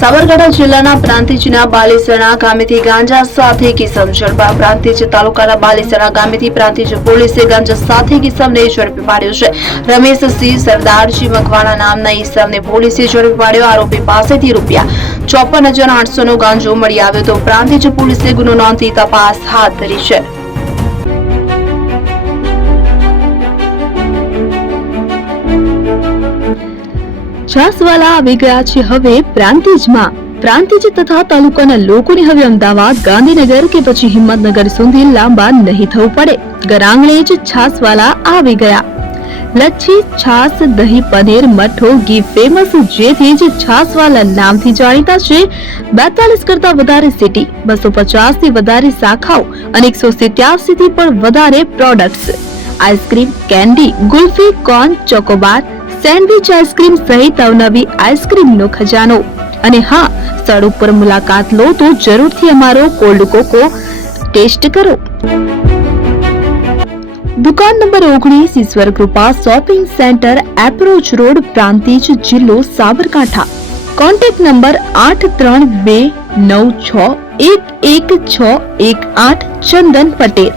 સાબરકાંઠા જિલ્લાના પ્રાંતિજના બાલીસણા ગામેથી ગાંજા સાથે કિસમ ઝડપા. પ્રાંતિજ તાલુકાના બાલીસણા ગામેથી પ્રાંતિજ પોલીસે ગાંજા સાથે કિસમને ઝડપી પાડ્યો છે. રમેશસિંહ સરદારજી મકવાણા નામના ઈસમને પોલીસે ઝડપી પાડ્યો. આરોપી પાસેથી ₹54,800 નો ગાંજો મળી આવ્યો તો પ્રાંતિજ પોલીસે ગુનો નોંધી તપાસ હાથ ધરી છે. છાસવાલા આવી ગયા છે હવે પ્રાંતિજમાં. પ્રાંતિજ તથા તાલુકાના લોકોને હવે અમદાવાદ, ગાંધીનગર કે પછી હિંમતનગર સુધી લાંબા નહીં થવું પડે. ઘર આંગણે જ છાસવાલા આવી ગયા. લચ્છી, છાસ, દહીં, પનીર, મઠ્ઠો, ઘી ફેમસ, જેથી જ છાસવાલા નામથી જાણીતા છે. 42 કરતા વધારે સિટી, 250 થી વધારે શાખાઓ અને 187 થી પણ વધારે products. Ice cream, candy, kulfi, corn, Chocobar, sandwich ice cream સહિત અવનવી આઈસ્ક્રીમનો ખજાનો. અને હા, સ્થળ ઉપર મુલાકાત લો તો જરૂરથી અમારો કોલ્ડ કોકો ટેસ્ટ કરો. દુકાન number 19, Ishwar Kripa shopping centre, approach road, Prantij, જિલ્લો સાબરકાંઠા. Contact number 8329611618. ચંદન પટેલ.